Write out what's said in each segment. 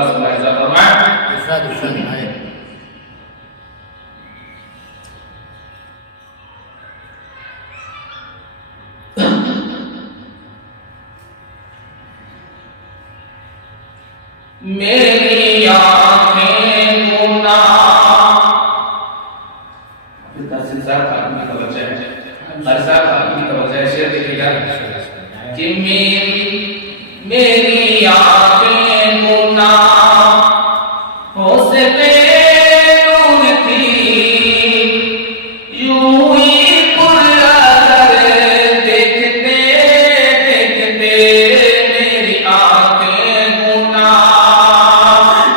खास मुलाहिजा फरमाएं। इरशाद है मेरी आंखें गुनाह तासिर साहब आदमी का बच्चा है, हर साहब आदमी का बच्चा है, शेर देखिएगा कि मेरी आंखें गुनाह हो से बेनूर थी, यूं ही पुरअसर देखते देखते मेरी आंखें गुनाह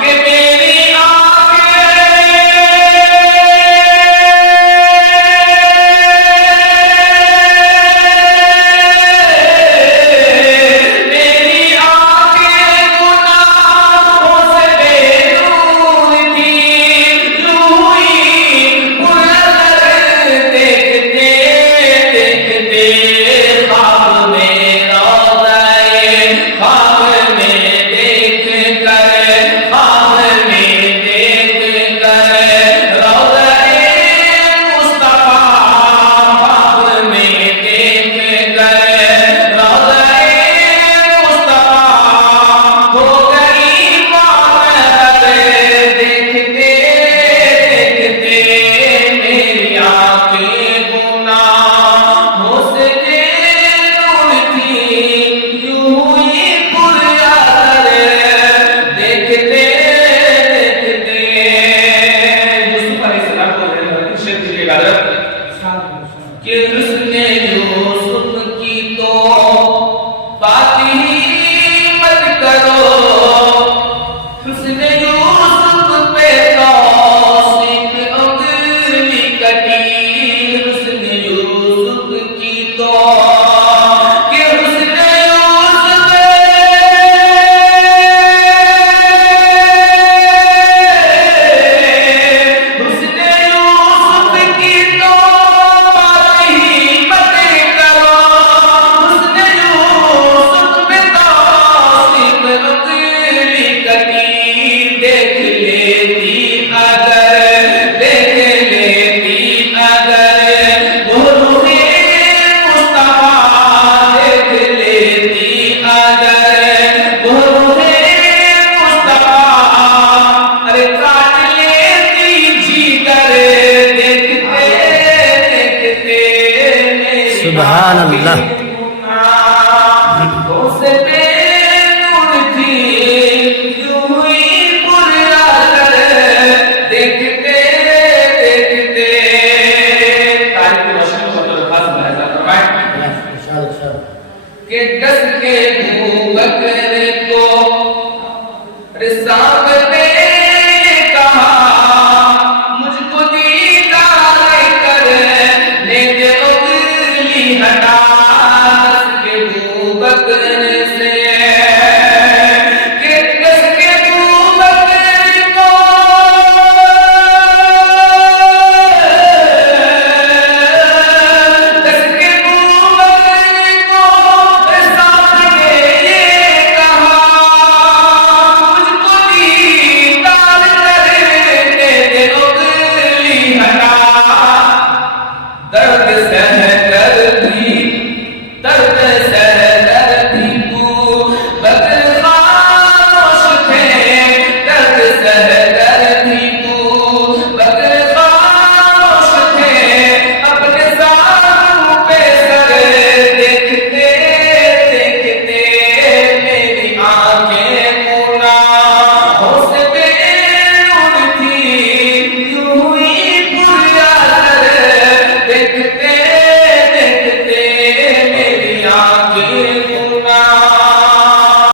के मेरी कि उसने यूसुफ की तो बात ही मत करो, उसने यूसुफ पे तौसीफ उंगली कटी, उसने यूसुफ की तो कि उसने यूसुफ की तो सुभान अल्लाह। के डस के मुंह बकरे को रिसाव